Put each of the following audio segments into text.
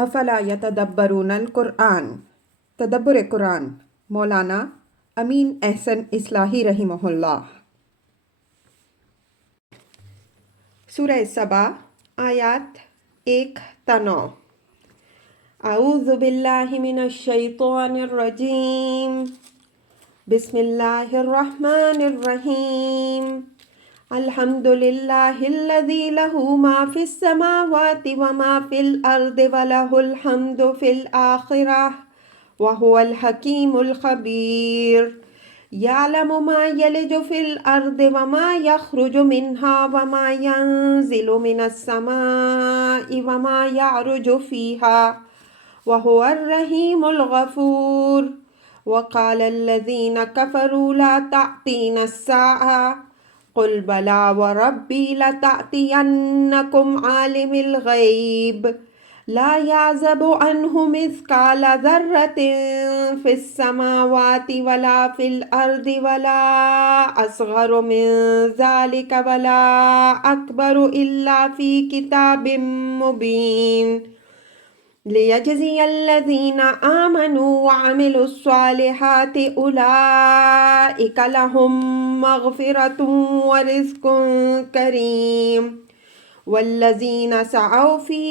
افلا یتدبرون القرآن، تدبر قرآن، مولانا امین احسن اصلاحی رحمہ اللہ۔ سورہ سبا، آیات 1 تا 9۔ اعوذ باللہ من الشیطان الرجیم، بسم اللہ الرحمن الرحیم۔ الحمد للہ الذی لہ ما فی السماوات وما فی الارض ولہ الحمد فی الآخرہ وہو الحکیم الخبیر۔ یعلم ما یلج فی الارض وما یخرج منها وما ینزل من السماء وما یعرج فیها وہو الرحیم الغفور۔ وقال الذین کفروا لا تأتینا الساعة قل بلى وربی لتأتینکم عالم الغیب لا يعزب عنه مثقال ذرة في السماوات ولا في الأرض ولا أصغر من ذلك ولا أكبر إلا في كتاب مبين ليجزي الذين آمنوا وعملوا الصالحات أولئك لهم مغفرة ورزق كريم والذين سعوا في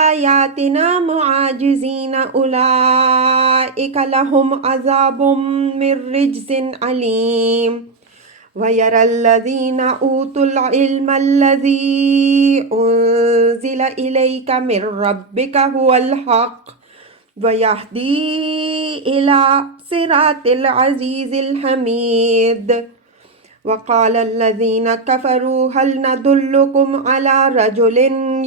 آياتنا معاجزين أولئك لهم عذاب من رجز أليم ويرى الذين أوتوا العلم الذي أنزل إليك من ربك هو الحق ويهدي إلى صراط العزيز الحميد۔ وقال الذين كفروا هل ندلكم على رجل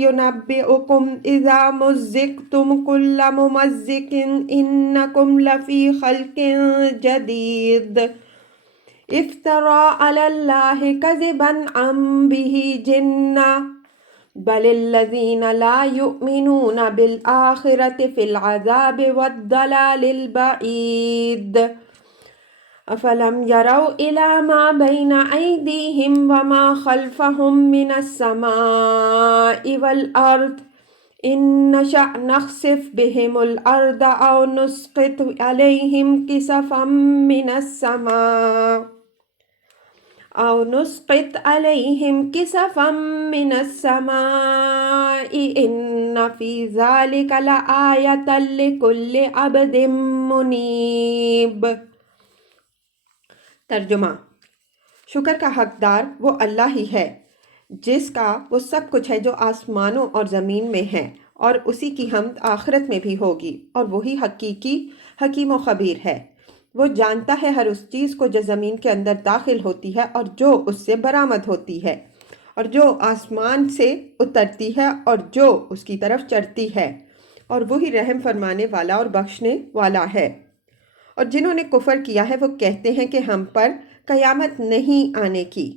ينبئكم إذا مزقتم كل ممزق إنكم لفي خلق جديد افترى على الله كذبا أم به جنة بل الذين لا يؤمنون بالآخرة في العذاب والضلال البعيد۔ افلم يروا الى ما بين ايديهم وما خلفهم من السماء والارض ان نشأ نخسف بهم الارض او نسقط عليهم كسفا من السماء ان في ذلك لآية لكل عبد منيب۔ ترجمہ۔ شکر کا حقدار وہ اللہ ہی ہے جس کا وہ سب کچھ ہے جو آسمانوں اور زمین میں ہے، اور اسی کی حمد آخرت میں بھی ہوگی، اور وہی حقیقی حکیم و خبیر ہے۔ وہ جانتا ہے ہر اس چیز کو جو زمین کے اندر داخل ہوتی ہے اور جو اس سے برآمد ہوتی ہے، اور جو آسمان سے اترتی ہے اور جو اس کی طرف چڑھتی ہے، اور وہی رحم فرمانے والا اور بخشنے والا ہے۔ اور جنہوں نے کفر کیا ہے وہ کہتے ہیں کہ ہم پر قیامت نہیں آنے کی۔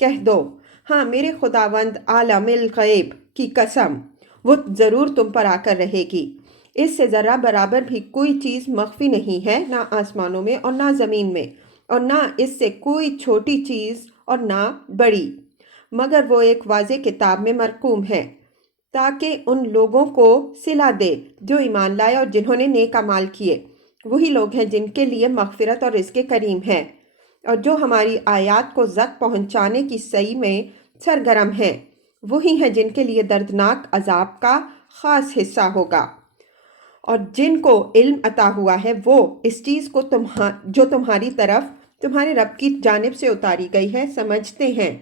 کہہ دو، ہاں میرے خداوند عالم الغیب کی قسم، وہ ضرور تم پر آ کر رہے گی۔ اس سے ذرا برابر بھی کوئی چیز مخفی نہیں ہے، نہ آسمانوں میں اور نہ زمین میں، اور نہ اس سے کوئی چھوٹی چیز اور نہ بڑی، مگر وہ ایک واضح کتاب میں مرقوم ہے، تاکہ ان لوگوں کو صلہ دے جو ایمان لائے اور جنہوں نے نیک اعمال کیے۔ وہی لوگ ہیں جن کے لیے مغفرت اور رزق کریم ہے، اور جو ہماری آیات کو زک پہنچانے کی سعی میں سرگرم ہیں، وہی ہیں جن کے لیے دردناک عذاب کا خاص حصہ ہوگا۔ اور جن کو علم عطا ہوا ہے وہ اس چیز کو جو تمہاری طرف تمہارے رب کی جانب سے اتاری گئی ہے سمجھتے ہیں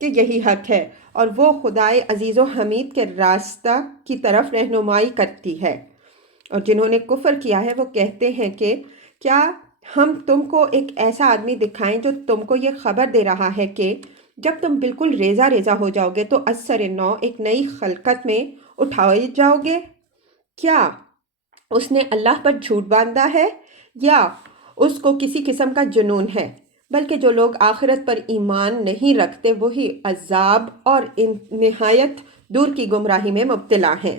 کہ یہی حق ہے، اور وہ خدائے عزیز و حمید کے راستہ کی طرف رہنمائی کرتی ہے۔ اور جنہوں نے کفر کیا ہے وہ کہتے ہیں کہ کیا ہم تم کو ایک ایسا آدمی دکھائیں جو تم کو یہ خبر دے رہا ہے کہ جب تم بالکل ریزہ ریزہ ہو جاؤ گے تو ازسر نو ایک نئی خلقت میں اٹھائے جاؤ گے؟ کیا اس نے اللہ پر جھوٹ باندھا ہے یا اس کو کسی قسم کا جنون ہے؟ بلکہ جو لوگ آخرت پر ایمان نہیں رکھتے وہی عذاب اور نہایت دور کی گمراہی میں مبتلا ہیں۔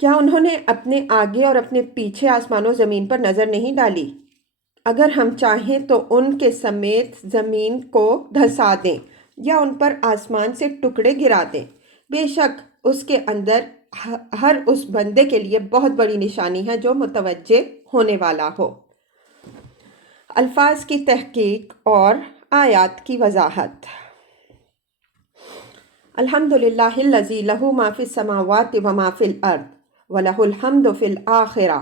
کیا انہوں نے اپنے آگے اور اپنے پیچھے آسمان و زمین پر نظر نہیں ڈالی؟ اگر ہم چاہیں تو ان کے سمیت زمین کو دھسا دیں یا ان پر آسمان سے ٹکڑے گرا دیں، بے شک اس کے اندر ہر اس بندے کے لیے بہت بڑی نشانی ہے جو متوجہ ہونے والا ہو۔ الفاظ کی تحقیق اور آیات کی وضاحت۔ الحمدللہ الذی لہ ما فی السماوات و ما فی الارض ولہ الحمد فی الآخرہ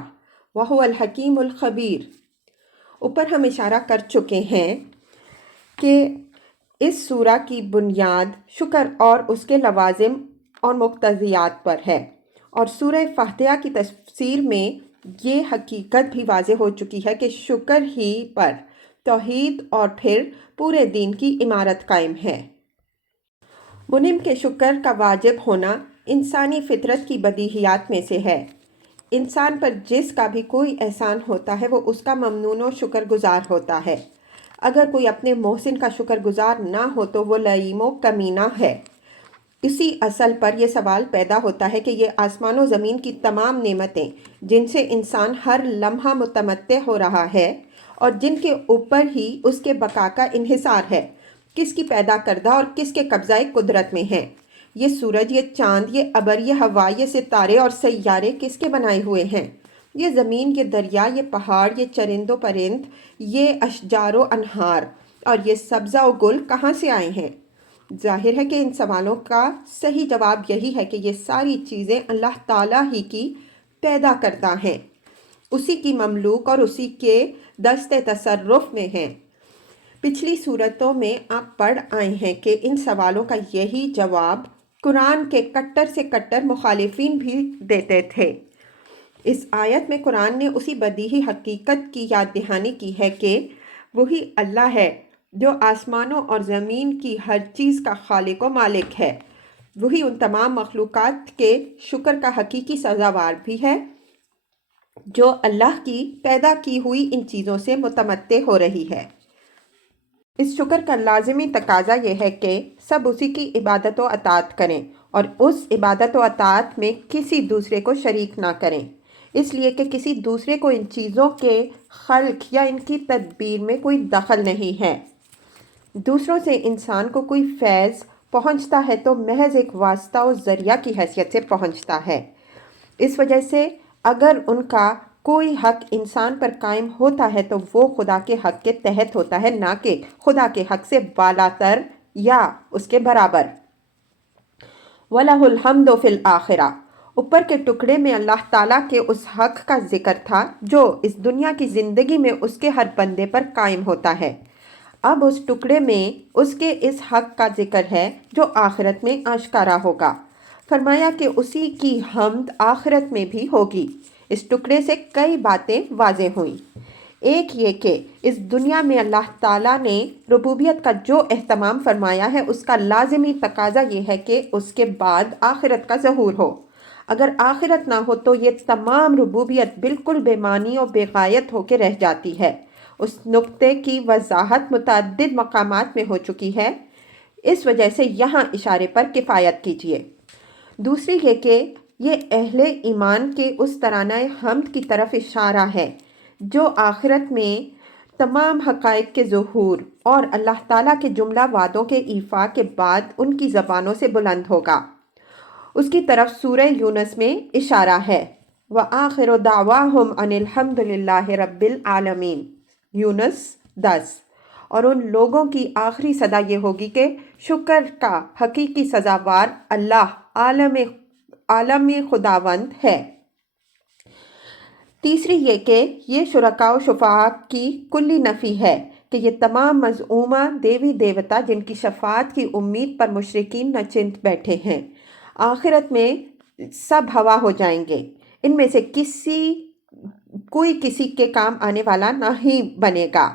وہو الحکیم الخبیر۔ اوپر ہم اشارہ کر چکے ہیں کہ اس سورہ کی بنیاد شکر اور اس کے لوازم اور مقتضیات پر ہے، اور سورہ فاتحہ کی تفسیر میں یہ حقیقت بھی واضح ہو چکی ہے کہ شکر ہی پر توحید اور پھر پورے دین کی عمارت قائم ہے۔ منعم کے شکر کا واجب ہونا انسانی فطرت کی بدیہیات میں سے ہے۔ انسان پر جس کا بھی کوئی احسان ہوتا ہے وہ اس کا ممنون و شکر گزار ہوتا ہے۔ اگر کوئی اپنے محسن کا شکر گزار نہ ہو تو وہ لئیم و کمینہ ہے۔ اسی اصل پر یہ سوال پیدا ہوتا ہے کہ یہ آسمان و زمین کی تمام نعمتیں جن سے انسان ہر لمحہ متمتع ہو رہا ہے اور جن کے اوپر ہی اس کے بقا کا انحصار ہے، کس کی پیدا کردہ اور کس کے قبضہ قدرت میں ہیں؟ یہ سورج، یہ چاند، یہ ابر، یہ ہوا، یہ ستارے اور سیارے کس کے بنائے ہوئے ہیں؟ یہ زمین، یہ دریا، یہ پہاڑ، یہ چرند و پرند، یہ اشجار و انہار اور یہ سبزہ و گل کہاں سے آئے ہیں؟ ظاہر ہے کہ ان سوالوں کا صحیح جواب یہی ہے کہ یہ ساری چیزیں اللہ تعالیٰ ہی کی پیدا کردہ ہیں، اسی کی مملوک اور اسی کے دست تصرف میں ہیں۔ پچھلی صورتوں میں آپ پڑھ آئے ہیں کہ ان سوالوں کا یہی جواب قرآن کے کٹر سے کٹر مخالفین بھی دیتے تھے۔ اس آیت میں قرآن نے اسی بدیہی حقیقت کی یاد دہانی کی ہے کہ وہی اللہ ہے جو آسمانوں اور زمین کی ہر چیز کا خالق و مالک ہے۔ وہی ان تمام مخلوقات کے شکر کا حقیقی سزاوار بھی ہے جو اللہ کی پیدا کی ہوئی ان چیزوں سے متمتع ہو رہی ہے۔ اس شکر کا لازمی تقاضا یہ ہے کہ سب اسی کی عبادت و اطاعت کریں اور اس عبادت و اطاعت میں کسی دوسرے کو شریک نہ کریں، اس لیے کہ کسی دوسرے کو ان چیزوں کے خلق یا ان کی تدبیر میں کوئی دخل نہیں ہے۔ دوسروں سے انسان کو کوئی فیض پہنچتا ہے تو محض ایک واسطہ و ذریعہ کی حیثیت سے پہنچتا ہے۔ اس وجہ سے اگر ان کا کوئی حق انسان پر قائم ہوتا ہے تو وہ خدا کے حق کے تحت ہوتا ہے، نہ کہ خدا کے حق سے بالاتر یا اس کے برابر۔ وَلَهُ الْحَمْدُ فِي الْآخِرَةِ۔ اوپر کے ٹکڑے میں اللہ تعالیٰ کے اس حق کا ذکر تھا جو اس دنیا کی زندگی میں اس کے ہر بندے پر قائم ہوتا ہے۔ اب اس ٹکڑے میں اس کے اس حق کا ذکر ہے جو آخرت میں آشکارا ہوگا۔ فرمایا کہ اسی کی حمد آخرت میں بھی ہوگی۔ اس ٹکڑے سے کئی باتیں واضح ہوئیں۔ ایک یہ کہ اس دنیا میں اللہ تعالیٰ نے ربوبیت کا جو اہتمام فرمایا ہے اس کا لازمی تقاضا یہ ہے کہ اس کے بعد آخرت کا ظہور ہو۔ اگر آخرت نہ ہو تو یہ تمام ربوبیت بالکل بے معنی اور بے غایت ہو کے رہ جاتی ہے۔ اس نقطے کی وضاحت متعدد مقامات میں ہو چکی ہے، اس وجہ سے یہاں اشارے پر کفایت کیجیے۔ دوسری یہ کہ یہ اہل ایمان کے اس ترانہ حمد کی طرف اشارہ ہے جو آخرت میں تمام حقائق کے ظہور اور اللہ تعالیٰ کے جملہ وعدوں کے ایفا کے بعد ان کی زبانوں سے بلند ہوگا۔ اس کی طرف سورہ یونس میں اشارہ ہے۔ وَآخِرُ دَعْوَاهُمْ أَنِ الْحَمْدُ لِلَّهِ رَبِّ الْعَالَمِينَ، یونس 10۔ اور ان لوگوں کی آخری صدا یہ ہوگی کہ شکر کا حقیقی سزاوار اللہ عالم خداوند ہے۔ تیسری یہ کہ یہ شرکاء و شفاعہ کی کلی نفی ہے کہ یہ تمام مزعومہ دیوی دیوتا جن کی شفاعت کی امید پر مشرکین نچنت بیٹھے ہیں، آخرت میں سب ہوا ہو جائیں گے، ان میں سے کوئی کسی کے کام آنے والا نہیں بنے گا۔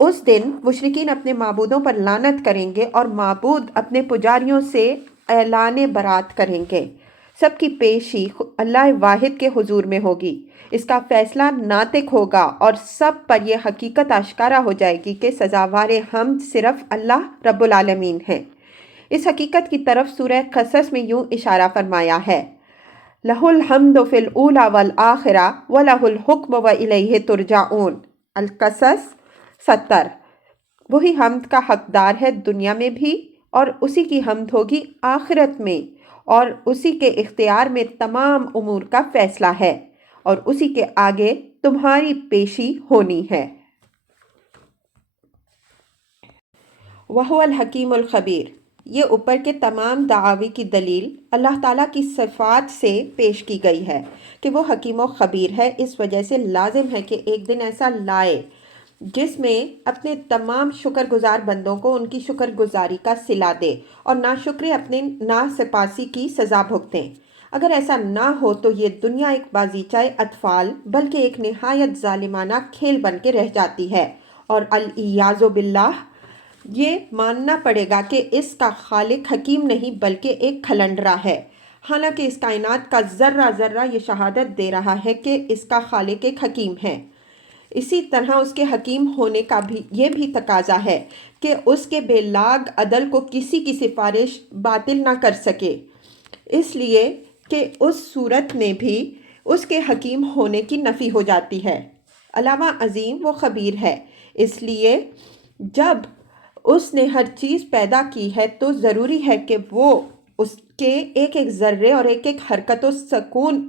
اس دن مشرکین اپنے معبودوں پر لعنت کریں گے اور معبود اپنے پجاریوں سے اعلان برات کریں گے۔ سب کی پیشی اللہ واحد کے حضور میں ہوگی، اس کا فیصلہ ناطق ہوگا اور سب پر یہ حقیقت آشکارا ہو جائے گی کہ سزاوار حمد صرف اللہ رب العالمین ہے۔ اس حقیقت کی طرف سورہ قصص میں یوں اشارہ فرمایا ہے: لَهُ الْحَمْدُ فِي الْأُولَى وَالْآخِرَةِ وَلَهُ الْحُكْمُ وَإِلَيْهِ تُرْجَعُونَ، القصص 70۔ وہی حمد کا حقدار ہے دنیا میں بھی اور اسی کی حمد ہوگی آخرت میں، اور اسی کے اختیار میں تمام امور کا فیصلہ ہے اور اسی کے آگے تمہاری پیشی ہونی ہے۔ وَهُوَ الْحَكِيمُ الْخَبِيرُ، یہ اوپر کے تمام دعاوی کی دلیل اللہ تعالیٰ کی صفات سے پیش کی گئی ہے کہ وہ حکیم و خبیر ہے۔ اس وجہ سے لازم ہے کہ ایک دن ایسا لائے جس میں اپنے تمام شکر گزار بندوں کو ان کی شکر گزاری کا صلہ دے اور ناشکرے اپنے ناسپاسی کی سزا بھگتیں۔ اگر ایسا نہ ہو تو یہ دنیا ایک بازیچہ اطفال بلکہ ایک نہایت ظالمانہ کھیل بن کے رہ جاتی ہے، اور العیاذ باللہ یہ ماننا پڑے گا کہ اس کا خالق حکیم نہیں بلکہ ایک کھلنڈرا ہے، حالانکہ اس کائنات کا ذرہ ذرہ یہ شہادت دے رہا ہے کہ اس کا خالق ایک حکیم ہے۔ اسی طرح اس کے حکیم ہونے کا بھی یہ بھی تقاضا ہے کہ اس کے بے لاگ عدل کو کسی کی سفارش باطل نہ کر سکے، اس لیے کہ اس صورت میں بھی اس کے حکیم ہونے کی نفی ہو جاتی ہے۔ علاوہ عظیم وہ خبیر ہے، اس لیے جب اس نے ہر چیز پیدا کی ہے تو ضروری ہے کہ وہ اس کے ایک ایک ذرے اور ایک ایک حرکت و سکون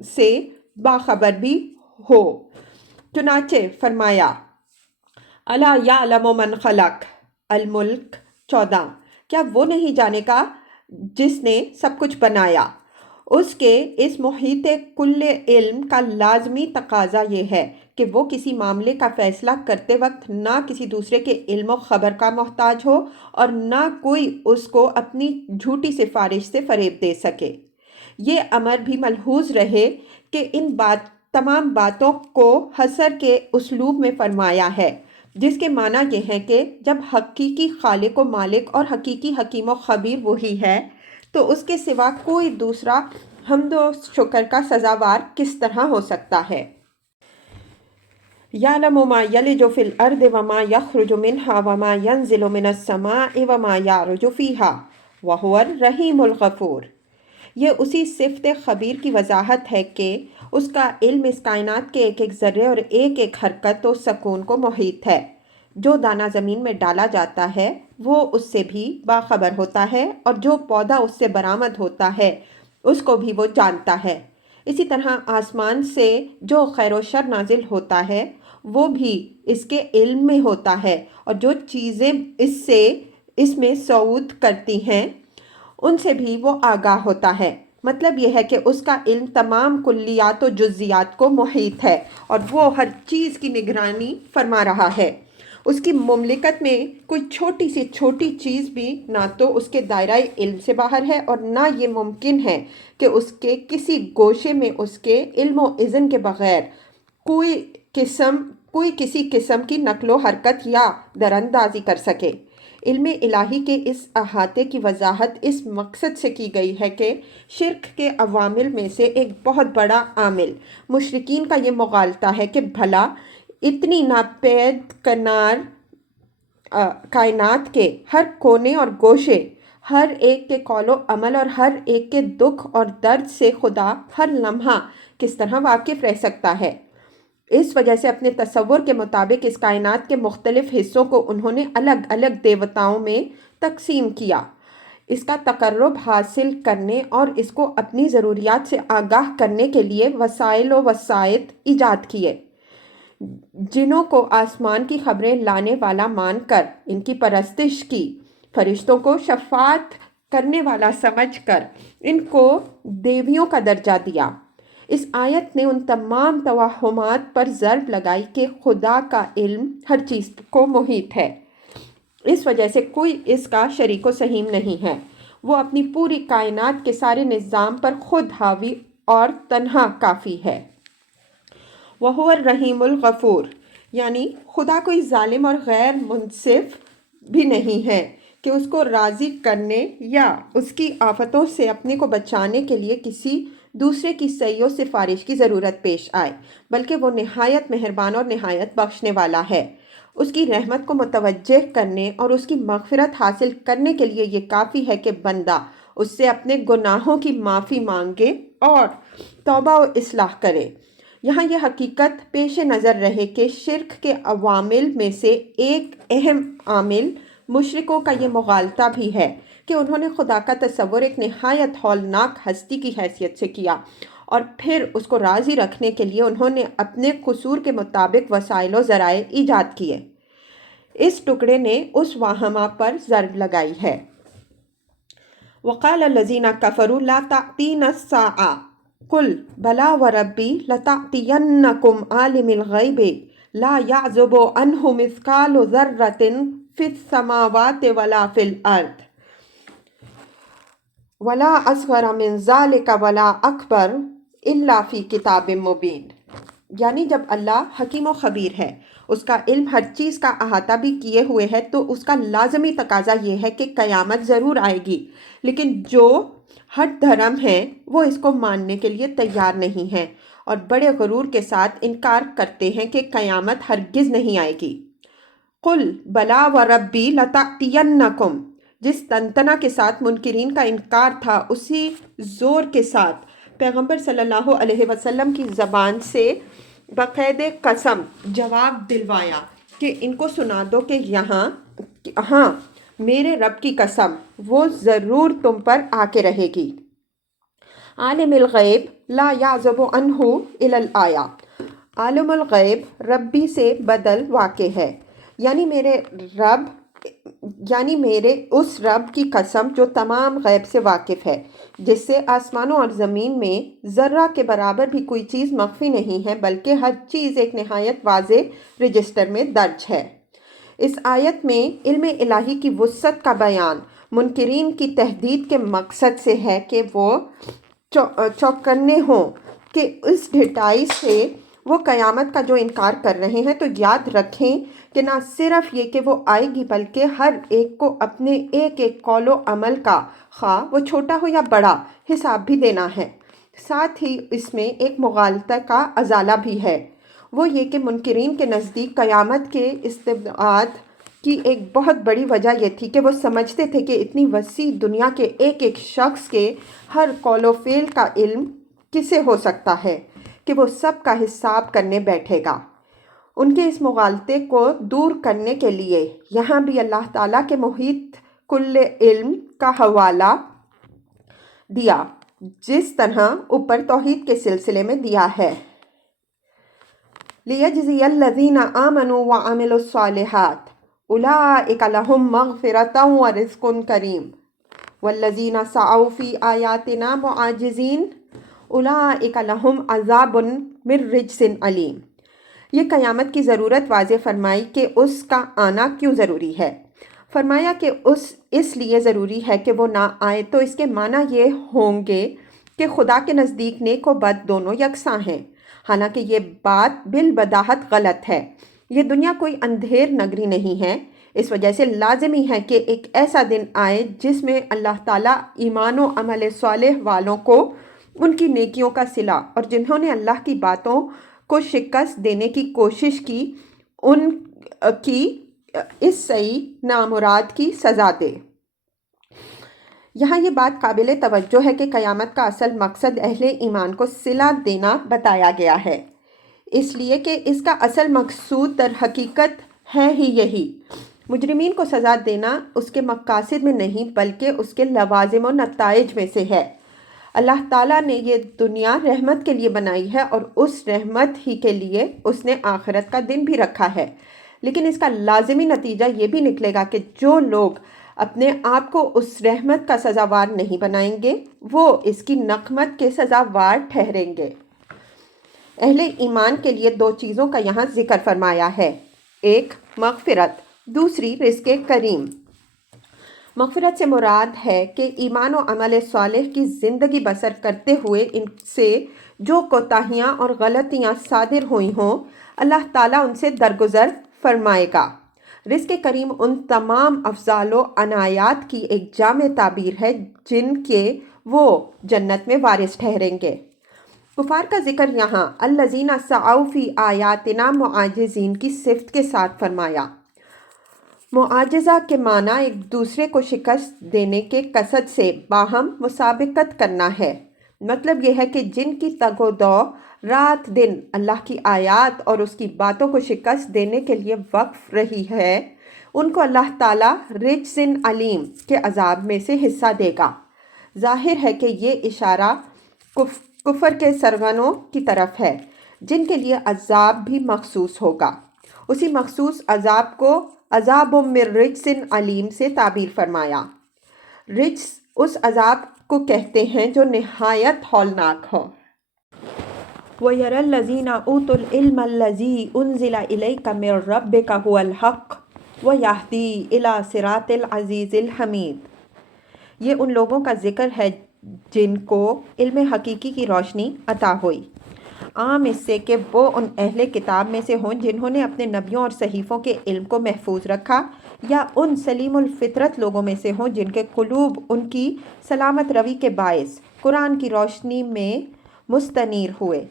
سے باخبر بھی ہو۔ چنانچہ فرمایا اَلَا يَعْلَمُ مَنْ خَلَقَ، الملک 14، کیا وہ نہیں جانے گا جس نے سب کچھ بنایا؟ اس کے اس محیط کل علم کا لازمی تقاضا یہ ہے کہ وہ کسی معاملے کا فیصلہ کرتے وقت نہ کسی دوسرے کے علم و خبر کا محتاج ہو اور نہ کوئی اس کو اپنی جھوٹی سفارش سے فریب دے سکے۔ یہ امر بھی ملحوظ رہے کہ ان تمام باتوں کو حصر کے اسلوب میں فرمایا ہے، جس کے معنی یہ ہے کہ جب حقیقی خالق و مالک اور حقیقی حکیم و خبیر وہی ہے تو اس کے سوا کوئی دوسرا حمد و شکر کا سزاوار کس طرح ہو سکتا ہے؟ یعلم ما یلج فی الارض وما یخرج منہا وما ینزل من السماء وما یعرج فیہا وہو الرحیم الغفور۔ یہ اسی صفت خبیر کی وضاحت ہے کہ اس کا علم اس کائنات کے ایک ایک ذرے اور ایک ایک حرکت و سکون کو محیط ہے۔ جو دانہ زمین میں ڈالا جاتا ہے وہ اس سے بھی باخبر ہوتا ہے، اور جو پودا اس سے برآمد ہوتا ہے اس کو بھی وہ جانتا ہے۔ اسی طرح آسمان سے جو خیر و شر نازل ہوتا ہے وہ بھی اس کے علم میں ہوتا ہے، اور جو چیزیں اس میں صعود کرتی ہیں ان سے بھی وہ آگاہ ہوتا ہے۔ مطلب یہ ہے کہ اس کا علم تمام کلیات و جزیات کو محیط ہے اور وہ ہر چیز کی نگرانی فرما رہا ہے۔ اس کی مملکت میں کوئی چھوٹی سی چھوٹی چیز بھی نہ تو اس کے دائرہ علم سے باہر ہے اور نہ یہ ممکن ہے کہ اس کے کسی گوشے میں اس کے علم و اذن کے بغیر کوئی کسی قسم کی نقل و حرکت یا دراندازی کر سکے۔ علم الہی کے اس احاطے کی وضاحت اس مقصد سے کی گئی ہے کہ شرک کے عوامل میں سے ایک بہت بڑا عامل مشرکین کا یہ مغالطہ ہے کہ بھلا اتنی ناپید کنار کائنات کے ہر کونے اور گوشے، ہر ایک کے قول و عمل اور ہر ایک کے دکھ اور درد سے خدا ہر لمحہ کس طرح واقف رہ سکتا ہے۔ اس وجہ سے اپنے تصور کے مطابق اس کائنات کے مختلف حصوں کو انہوں نے الگ الگ دیوتاؤں میں تقسیم کیا، اس کا تقرب حاصل کرنے اور اس کو اپنی ضروریات سے آگاہ کرنے کے لیے وسائل و وسائط ایجاد کیے۔ جنوں کو آسمان کی خبریں لانے والا مان کر ان کی پرستش کی، فرشتوں کو شفاعت کرنے والا سمجھ کر ان کو دیویوں کا درجہ دیا۔ اس آیت نے ان تمام توہمات پر ضرب لگائی کہ خدا کا علم ہر چیز کو محیط ہے، اس وجہ سے کوئی اس کا شریک و سہیم نہیں ہے۔ وہ اپنی پوری کائنات کے سارے نظام پر خود حاوی اور تنہا کافی ہے۔ وَهُوَ الرَّحِيمُ الْغَفُورُ، یعنی خدا کوئی ظالم اور غیر منصف بھی نہیں ہے کہ اس کو راضی کرنے یا اس کی آفتوں سے اپنے کو بچانے کے لیے کسی دوسرے کی صحیح و سفارش کی ضرورت پیش آئے، بلکہ وہ نہایت مہربان اور نہایت بخشنے والا ہے۔ اس کی رحمت کو متوجہ کرنے اور اس کی مغفرت حاصل کرنے کے لیے یہ کافی ہے کہ بندہ اس سے اپنے گناہوں کی معافی مانگے اور توبہ و اصلاح کرے۔ یہاں یہ حقیقت پیش نظر رہے کہ شرک کے عوامل میں سے ایک اہم عامل مشرکوں کا یہ مغالطہ بھی ہے کہ انہوں نے خدا کا تصور ایک نہایت ہولناک ہستی کی حیثیت سے کیا، اور پھر اس کو راضی رکھنے کے لیے انہوں نے اپنے قصور کے مطابق وسائل و ذرائع ایجاد کیے۔ اس ٹکڑے نے اس واہمہ پر ضرب لگائی ہے۔ وَقَالَ الَّذِينَ كَفَرُوا لَا تَأْتِينَا السَّاعَةُ قُلْ بَلَىٰ وَرَبِّي لَتَأْتِيَنَّكُمْ عَالِمِ الْغَيْبِ لَا يَعْزُبُ عَنْهُ مِثْقَالُ ذَرَّةٍ فِي السَّمَاوَاتِ وَلَا فِي الْأَرْضِ وَلَا أَصْغَرَ مِنْ ذَلِكَ وَلَا أَكْبَرَ إِلَّا فِي كِتَابٍ مُبِينٍ۔ یعنی جب اللہ حکیم و خبیر ہے، اس کا علم ہر چیز کا احاطہ بھی کیے ہوئے ہے، تو اس کا لازمی تقاضا یہ ہے کہ قیامت ضرور آئے گی، لیکن جو ہٹ دھرم ہیں وہ اس کو ماننے کے لیے تیار نہیں ہیں اور بڑے غرور کے ساتھ انکار کرتے ہیں کہ قیامت ہرگز نہیں آئے گی۔ قُلْ بَلَىٰ وَرَبِّي لَتَأْتِيَنَّكُمْ، جس تنتنا کے ساتھ منکرین کا انکار تھا، اسی زور کے ساتھ پیغمبر صلی اللہ علیہ وسلم کی زبان سے بقید قسم جواب دلوایا کہ ان کو سنا دو کہ ہاں میرے رب کی قسم وہ ضرور تم پر آ کے رہے گی۔ عالم الغیب لا یعزب عنہ الی الآیہ، عالم الغیب ربی سے بدل واقع ہے، یعنی میرے اس رب کی قسم جو تمام غیب سے واقف ہے، جس سے آسمانوں اور زمین میں ذرہ کے برابر بھی کوئی چیز مخفی نہیں ہے، بلکہ ہر چیز ایک نہایت واضح رجسٹر میں درج ہے۔ اس آیت میں علم الہی کی وسعت کا بیان منکرین کی تہدید کے مقصد سے ہے کہ وہ چوکنے ہوں کہ اس ڈھٹائی سے وہ قیامت کا جو انکار کر رہے ہیں، تو یاد رکھیں کہ نہ صرف یہ کہ وہ آئے گی، بلکہ ہر ایک کو اپنے ایک ایک قول و عمل کا، خواہ وہ چھوٹا ہو یا بڑا، حساب بھی دینا ہے۔ ساتھ ہی اس میں ایک مغالطہ کا ازالہ بھی ہے، وہ یہ کہ منکرین کے نزدیک قیامت کے استبعاد کی ایک بہت بڑی وجہ یہ تھی کہ وہ سمجھتے تھے کہ اتنی وسیع دنیا کے ایک ایک شخص کے ہر قول و فعل کا علم کسے ہو سکتا ہے کہ وہ سب کا حساب کرنے بیٹھے گا۔ ان کے اس مغالطے کو دور کرنے کے لیے یہاں بھی اللہ تعالیٰ کے محیط کل علم کا حوالہ دیا، جس طرح اوپر توحید کے سلسلے میں دیا ہے۔ لِيَجْزِيَ الَّذِينَ آمَنُوا وَعَمِلُوا الصَّالِحَاتِ أُولَٰئِكَ لَهُم مَّغْفِرَةٌ وَرِزْقٌ كَرِيمٌ وَالَّذِينَ سَعَوْا فِي آيَاتِنَا مُعَاجِزِينَ أُولَٰئِكَ لَهُمْ عَذَابٌ مِّن رِّجْزٍ أَلِيمٌ۔ یہ قیامت کی ضرورت واضح فرمائی کہ اس کا آنا کیوں ضروری ہے۔ فرمایا کہ اس لیے ضروری ہے کہ وہ نہ آئے تو اس کے معنی یہ ہوں گے کہ خدا کے نزدیک نیک و بد دونوں یکساں ہیں، حالانکہ یہ بات بالبداہت غلط ہے۔ یہ دنیا کوئی اندھیر نگری نہیں ہے، اس وجہ سے لازمی ہے کہ ایک ایسا دن آئے جس میں اللہ تعالیٰ ایمان و عمل صالح والوں کو ان کی نیکیوں کا صلہ، اور جنہوں نے اللہ کی باتوں کو شکست دینے کی کوشش کی ان کی اس صحیح نامراد کی سزا دے۔ یہاں یہ بات قابل توجہ ہے کہ قیامت کا اصل مقصد اہل ایمان کو صلہ دینا بتایا گیا ہے، اس لیے کہ اس کا اصل مقصود در حقیقت ہے ہی یہی۔ مجرمین کو سزا دینا اس کے مقاصد میں نہیں بلکہ اس کے لوازم و نتائج میں سے ہے۔ اللہ تعالیٰ نے یہ دنیا رحمت کے لیے بنائی ہے اور اس رحمت ہی کے لیے اس نے آخرت کا دن بھی رکھا ہے، لیکن اس کا لازمی نتیجہ یہ بھی نکلے گا کہ جو لوگ اپنے آپ کو اس رحمت کا سزاوار نہیں بنائیں گے وہ اس کی نقمت کے سزاوار ٹھہریں گے۔ اہل ایمان کے لیے دو چیزوں کا یہاں ذکر فرمایا ہے، ایک مغفرت، دوسری رزق کریم۔ مغفرت سے مراد ہے کہ ایمان و عمل صالح کی زندگی بسر کرتے ہوئے ان سے جو کوتاہیاں اور غلطیاں صادر ہوئی ہوں، اللہ تعالیٰ ان سے درگزر فرمائے گا۔ رزق کریم ان تمام افضال و عنایات کی ایک جامع تعبیر ہے جن کے وہ جنت میں وارث ٹھہریں گے۔ کفار کا ذکر یہاں الذین سعوا فی آیاتنا معاجزین کی صفت کے ساتھ فرمایا۔ معاجزہ کے معنی ایک دوسرے کو شکست دینے کے قصد سے باہم مسابقت کرنا ہے۔ مطلب یہ ہے کہ جن کی تگ و دو رات دن اللہ کی آیات اور اس کی باتوں کو شکست دینے کے لیے وقف رہی ہے، ان کو اللہ تعالیٰ رجزن علیم کے عذاب میں سے حصہ دے گا۔ ظاہر ہے کہ یہ اشارہ کفر کے سرغنوں کی طرف ہے جن کے لیے عذاب بھی مخصوص ہوگا۔ اسی مخصوص عذاب کو عذاب من رجز علیم سے تعبیر فرمایا۔ رجز اس عذاب کو کہتے ہیں جو نہایت ہولناک ہو۔ وَيَرَى الَّذِينَ أُوتُوا الْعِلْمَ الَّذِي أُنزِلَ إِلَيْكَ مِن رَّبِّكَ هُوَ الْحَقُّ وَيَهْدِي إِلَى صِرَاطِ الْعَزِيزِ الْحَمِيدِ۔ یہ ان لوگوں کا ذکر ہے جن کو علم حقیقی کی روشنی عطا ہوئی، عام اس سے کہ وہ ان اہل کتاب میں سے ہوں جنہوں نے اپنے نبیوں اور صحیفوں کے علم کو محفوظ رکھا، یا ان سلیم الفطرت لوگوں میں سے ہوں جن کے قلوب ان کی سلامت روی کے باعث قرآن کی روشنی میں مستنیر ہوئے۔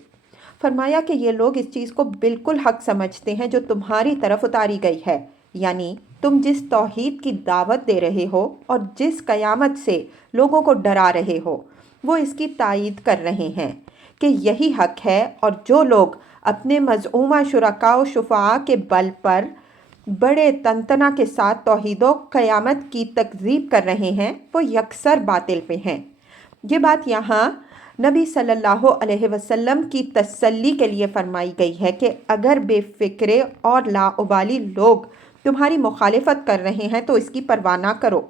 فرمایا کہ یہ لوگ اس چیز کو بالکل حق سمجھتے ہیں جو تمہاری طرف اتاری گئی ہے، یعنی تم جس توحید کی دعوت دے رہے ہو اور جس قیامت سے لوگوں کو ڈرا رہے ہو، وہ اس کی تائید کر رہے ہیں کہ یہی حق ہے، اور جو لوگ اپنے مزعومہ شرکاء و شفعاء کے بل پر بڑے تنتنا کے ساتھ توحید و قیامت کی تکذیب کر رہے ہیں، وہ یکسر باطل پہ ہیں۔ یہ بات یہاں نبی صلی اللہ علیہ وسلم کی تسلی کے لیے فرمائی گئی ہے کہ اگر بے فکرے اور لاابالی لوگ تمہاری مخالفت کر رہے ہیں تو اس کی پرواہ نہ کرو۔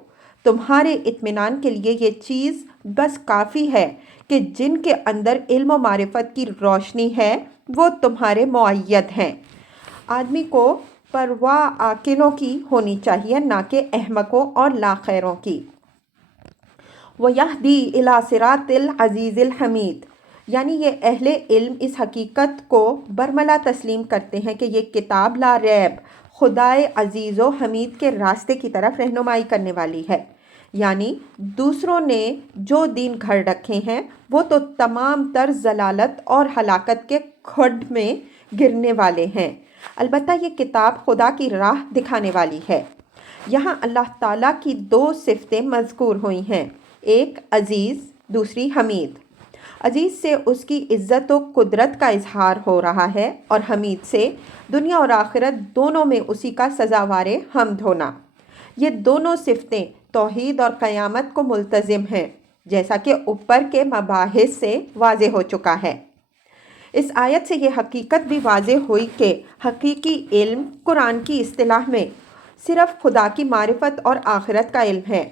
تمہارے اطمینان کے لیے یہ چیز بس کافی ہے کہ جن کے اندر علم و معرفت کی روشنی ہے وہ تمہارے مؤید ہیں۔ آدمی کو پرواہ عاقلوں کی ہونی چاہیے، نہ کہ احمقوں اور لاخیروں کی۔ وَيَهْدِي إِلَى صِرَاطِ الْعَزِيزِ الْحَمِيدِ، یعنی یہ اہل علم اس حقیقت کو برملا تسلیم کرتے ہیں کہ یہ کتاب لا ریب خدائے عزیز و حمید کے راستے کی طرف رہنمائی کرنے والی ہے، یعنی دوسروں نے جو دین گھڑ رکھے ہیں وہ تو تمام تر ضلالت اور ہلاکت کے کھڈ میں گرنے والے ہیں، البتہ یہ کتاب خدا کی راہ دکھانے والی ہے۔ یہاں اللہ تعالیٰ کی دو صفتیں مذکور ہوئی ہیں، ایک عزیز، دوسری حمید۔ عزیز سے اس کی عزت و قدرت کا اظہار ہو رہا ہے، اور حمید سے دنیا اور آخرت دونوں میں اسی کا سزاوار حمد ہونا۔ یہ دونوں صفتیں توحید اور قیامت کو ملتزم ہیں، جیسا کہ اوپر کے مباحث سے واضح ہو چکا ہے۔ اس آیت سے یہ حقیقت بھی واضح ہوئی کہ حقیقی علم قرآن کی اصطلاح میں صرف خدا کی معرفت اور آخرت کا علم ہے۔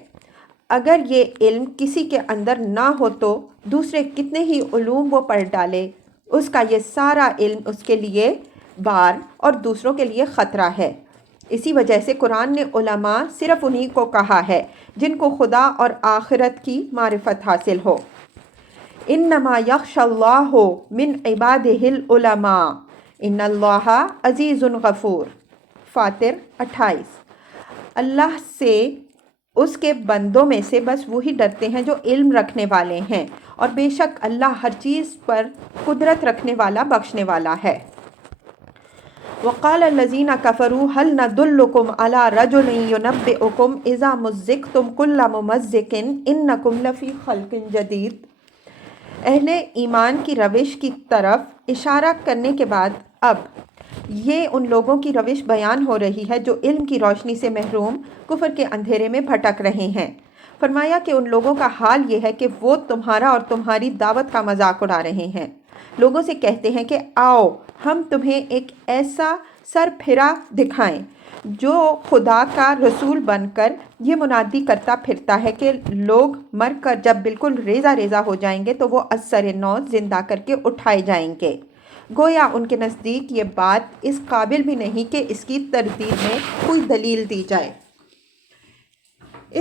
اگر یہ علم کسی کے اندر نہ ہو تو دوسرے کتنے ہی علوم وہ پڑھ ڈالے، اس کا یہ سارا علم اس کے لیے بار اور دوسروں کے لیے خطرہ ہے۔ اسی وجہ سے قرآن نے علماء صرف انہی کو کہا ہے جن کو خدا اور آخرت کی معرفت حاصل ہو۔ انما یخشی اللہ من عبادہ العلماء ان اللہ عزیز غفور، فاطر 28۔ اللہ سے اس کے بندوں میں سے بس وہی ڈرتے ہیں جو علم رکھنے والے ہیں، اور بے شک اللہ ہر چیز پر قدرت رکھنے والا، بخشنے والا ہے۔ وقال الذین کفروا هل ندلکم علی رجل ینبئکم اذا مزقتم کل ممزق انکم لفی خلق جدید۔ اہل ایمان کی روش کی طرف اشارہ کرنے کے بعد اب یہ ان لوگوں کی روش بیان ہو رہی ہے جو علم کی روشنی سے محروم کفر کے اندھیرے میں بھٹک رہے ہیں۔ فرمایا کہ ان لوگوں کا حال یہ ہے کہ وہ تمہارا اور تمہاری دعوت کا مذاق اڑا رہے ہیں، لوگوں سے کہتے ہیں کہ آؤ ہم تمہیں ایک ایسا سر پھرا دکھائیں جو خدا کا رسول بن کر یہ منادی کرتا پھرتا ہے کہ لوگ مر کر جب بالکل ریزہ ریزہ ہو جائیں گے تو وہ از سر نو زندہ کر کے اٹھائے جائیں گے۔ گویا ان کے نزدیک یہ بات اس قابل بھی نہیں کہ اس کی تردید میں کوئی دلیل دی جائے۔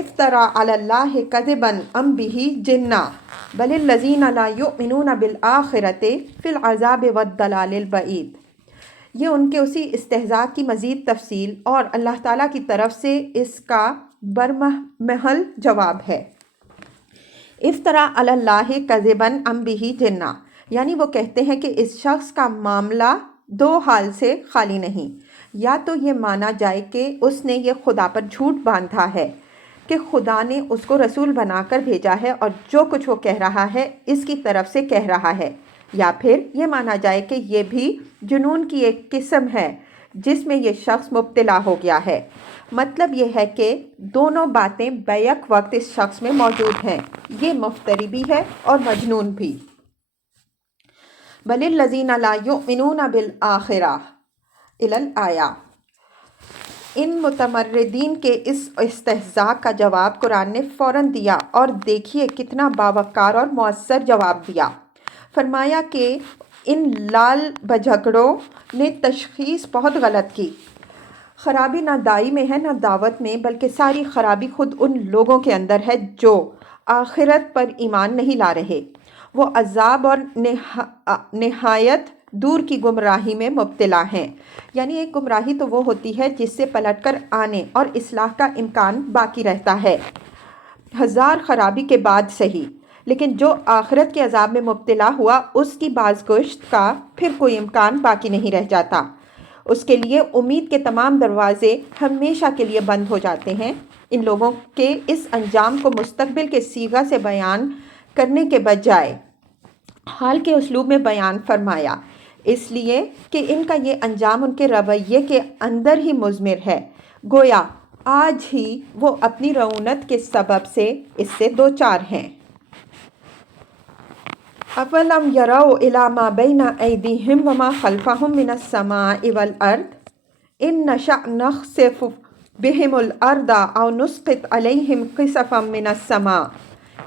افترا علی اللہ کذبا ام بہ جنہ بل الذین لا یؤمنون بالآخرۃ فی العذاب والضلال البعید۔ یہ ان کے اسی استہزاء کی مزید تفصیل اور اللہ تعالیٰ کی طرف سے اس کا برمحل جواب ہے۔ افترا علی اللہ کذبا ام بہ جنہ، یعنی وہ کہتے ہیں کہ اس شخص کا معاملہ دو حال سے خالی نہیں، یا تو یہ مانا جائے کہ اس نے یہ خدا پر جھوٹ باندھا ہے کہ خدا نے اس کو رسول بنا کر بھیجا ہے اور جو کچھ وہ کہہ رہا ہے اس کی طرف سے کہہ رہا ہے، یا پھر یہ مانا جائے کہ یہ بھی جنون کی ایک قسم ہے جس میں یہ شخص مبتلا ہو گیا ہے۔ مطلب یہ ہے کہ دونوں باتیں بیک وقت اس شخص میں موجود ہیں، یہ مفتری بھی ہے اور مجنون بھی۔ بل الذین لا یؤمنون بالآخرہ الآیہ۔ ان متمردین کے اس استہزاء کا جواب قرآن نے فوراً دیا، اور دیکھیے کتنا باوقار اور مؤثر جواب دیا۔ فرمایا کہ ان لال بجھگڑوں نے تشخیص بہت غلط کی۔ خرابی نہ دائی میں ہے نہ دعوت میں، بلکہ ساری خرابی خود ان لوگوں کے اندر ہے جو آخرت پر ایمان نہیں لا رہے۔ وہ عذاب اور نہایت دور کی گمراہی میں مبتلا ہیں۔ یعنی ایک گمراہی تو وہ ہوتی ہے جس سے پلٹ کر آنے اور اصلاح کا امکان باقی رہتا ہے، ہزار خرابی کے بعد صحیح، لیکن جو آخرت کے عذاب میں مبتلا ہوا اس کی بازگشت کا پھر کوئی امکان باقی نہیں رہ جاتا۔ اس کے لیے امید کے تمام دروازے ہمیشہ کے لیے بند ہو جاتے ہیں۔ ان لوگوں کے اس انجام کو مستقبل کے صیغہ سے بیان کرنے کے بجائے حال کے اسلوب میں بیان فرمایا، اس لیے کہ ان کا یہ انجام ان کے رویے کے اندر ہی مضمر ہے، گویا آج ہی وہ اپنی رعونت کے سبب سے اس سے دوچار ہیں۔ اَوَلَمْ يَرَوْا إِلَىٰ مَا بَيْنَ أَيْدِيهِمْ وَمَا خَلْفَهُمْ مِنَ السَّمَاءِ وَالْأَرْضِ إِن نَّشَأْ نَخْسِفْ بِهِمُ الْأَرْضَ أَوْ نُسْقِطْ عَلَيْهِمْ كِسَفًا مِّنَ السَّمَاءِ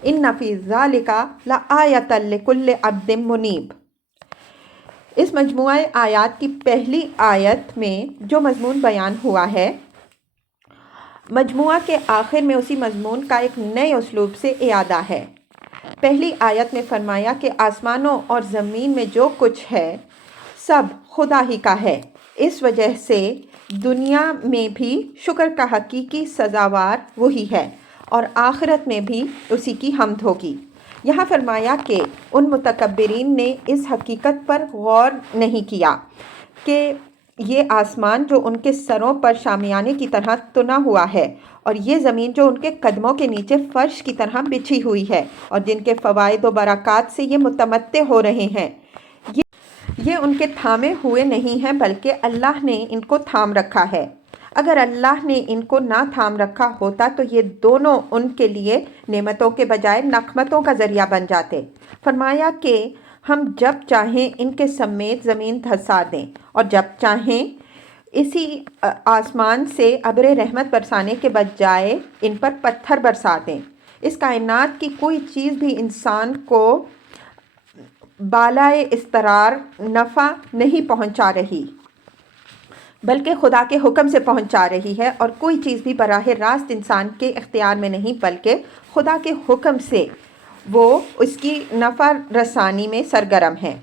إِنَّ فِي ذَلِكَ لَآيَةً لِكُلِّ عَبْدٍ مُنِيبٍ۔ اس مجموعہ آیات کی پہلی آیت میں جو مضمون بیان ہوا ہے، مجموعہ کے آخر میں اسی مضمون کا ایک نئے اسلوب سے اعادہ ہے۔ پہلی آیت میں فرمایا کہ آسمانوں اور زمین میں جو کچھ ہے سب خدا ہی کا ہے، اس وجہ سے دنیا میں بھی شکر کا حقیقی سزاوار وہی ہے اور آخرت میں بھی اسی کی حمد ہوگی۔ یہاں فرمایا کہ ان متکبرین نے اس حقیقت پر غور نہیں کیا کہ یہ آسمان جو ان کے سروں پر شامیانے کی طرح تنا ہوا ہے، اور یہ زمین جو ان کے قدموں کے نیچے فرش کی طرح بچھی ہوئی ہے، اور جن کے فوائد و برکات سے یہ متمتع ہو رہے ہیں، یہ ان کے تھامے ہوئے نہیں ہیں بلکہ اللہ نے ان کو تھام رکھا ہے۔ اگر اللہ نے ان کو نہ تھام رکھا ہوتا تو یہ دونوں ان کے لیے نعمتوں کے بجائے نقمتوں کا ذریعہ بن جاتے۔ فرمایا کہ ہم جب چاہیں ان کے سمیت زمین دھسا دیں اور جب چاہیں اسی آسمان سے ابر رحمت برسانے کے بجائے ان پر پتھر برسا دیں۔ اس کائنات کی کوئی چیز بھی انسان کو بالائے اضطرار نفع نہیں پہنچا رہی بلکہ خدا کے حکم سے پہنچا رہی ہے، اور کوئی چیز بھی براہ راست انسان کے اختیار میں نہیں بلکہ خدا کے حکم سے وہ اس کی نفع رسانی میں سرگرم ہے۔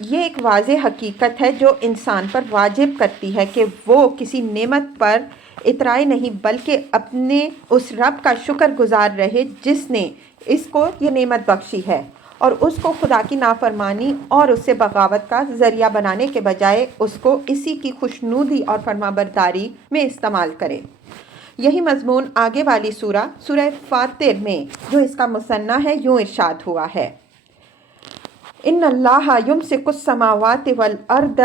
یہ ایک واضح حقیقت ہے جو انسان پر واجب کرتی ہے کہ وہ کسی نعمت پر اترائے نہیں بلکہ اپنے اس رب کا شکر گزار رہے جس نے اس کو یہ نعمت بخشی ہے، اور اس کو خدا کی نافرمانی اور اس سے بغاوت کا ذریعہ بنانے کے بجائے اس کو اسی کی خوشنودی اور فرمانبرداری میں استعمال کرے۔ یہی مضمون آگے والی سورہ فاطر میں جو اس کا مثنیٰ ہے یوں ارشاد ہوا ہے، ان اللہ یمسک السماوات والارض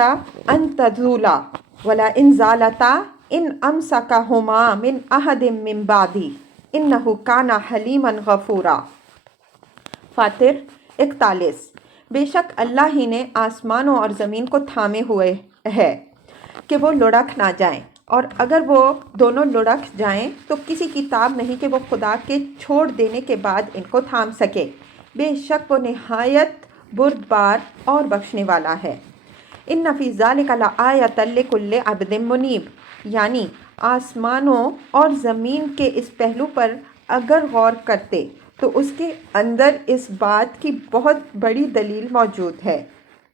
ان تزولا ولئن زالتا ان امسکہما من احد من بعدہ انہ کان حلیما غفورا۔ فاطر 41۔ بے شک اللہ ہی نے آسمانوں اور زمین کو تھامے ہوئے ہے کہ وہ لڑک نہ جائیں، اور اگر وہ دونوں لڑک جائیں تو کسی کی تاب نہیں کہ وہ خدا کے چھوڑ دینے کے بعد ان کو تھام سکے۔ بے شک وہ نہایت بردبار اور بخشنے والا ہے۔ ان فی ذلک لآیۃ لکل عبد منیب، یعنی آسمانوں اور زمین کے اس پہلو پر اگر غور کرتے تو اس کے اندر اس بات کی بہت بڑی دلیل موجود ہے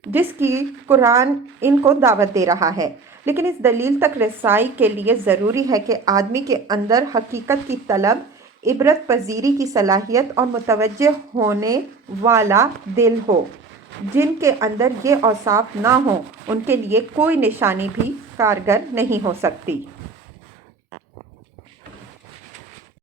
جس کی قرآن ان کو دعوت دے رہا ہے، لیکن اس دلیل تک رسائی کے لیے ضروری ہے کہ آدمی کے اندر حقیقت کی طلب، عبرت پذیری کی صلاحیت اور متوجہ ہونے والا دل ہو۔ جن کے اندر یہ اوصاف نہ ہوں ان کے لیے کوئی نشانی بھی کارگر نہیں ہو سکتی۔